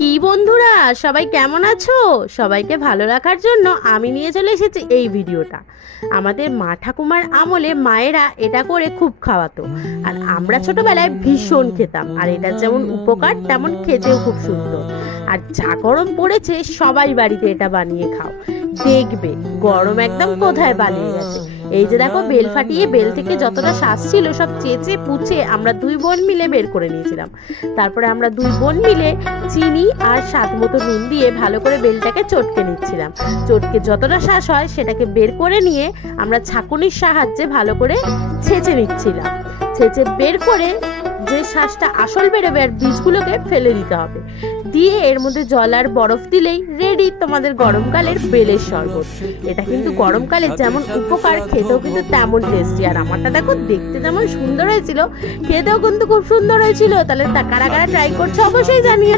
কি বন্ধুরা, সবাই কেমন আছো? সবাইকে ভালো রাখার জন্য আমি নিয়ে চলে এসেছি এই ভিডিওটা। আমাদের মা ঠাকুমার আমলে মায়েরা এটা করে খুব খাওয়াতো, আর আমরা ছোটবেলায় ভীষণ খেতাম। আর এটা যেমন উপকার তেমন খেতেও খুব সুন্দর। আর যা গরম পড়েছে সবাই বাড়িতে এটা বানিয়ে খাও, দেখবে গরম একদম কোথায় পালিয়ে গেছে। এই যে দেখো, বেল ফাটিয়ে বেল থেকে যতটা শ্বাস ছিল সব চেঁচে পুছে আমরা দুই বোন মিলে বের করে নিয়েছিলাম। তারপরে আমরা দুই বোন মিলে চিনি আর স্বাদ মতো নুন দিয়ে ভালো করে বেলটাকে চটকে নিচ্ছিলাম। চটকে যতটা শ্বাস হয় সেটাকে বের করে নিয়ে আমরা ছাঁকুনির সাহায্যে ভালো করে ছেঁচে নিচ্ছিলাম। ছেঁচে বের করে যে শ্বাসটা আসল বেরোবে আর বীজগুলোকে ফেলে দিতে হবে। দিয়ে এর মধ্যে জল আর বরফ দিলেই রেডি তোমাদের গরমকালের বেলের শরবত। এটা কিন্তু গরমকালে যেমন উপকার, খেতেও কিন্তু তেমন টেস্টি। আর আমারটা দেখো, দেখতে যেমন সুন্দর হয়েছিল, খেতেও কিন্তু খুব সুন্দর হয়েছিল। তাহলে কারা কারা ট্রাই করছো অবশ্যই জানিয়ে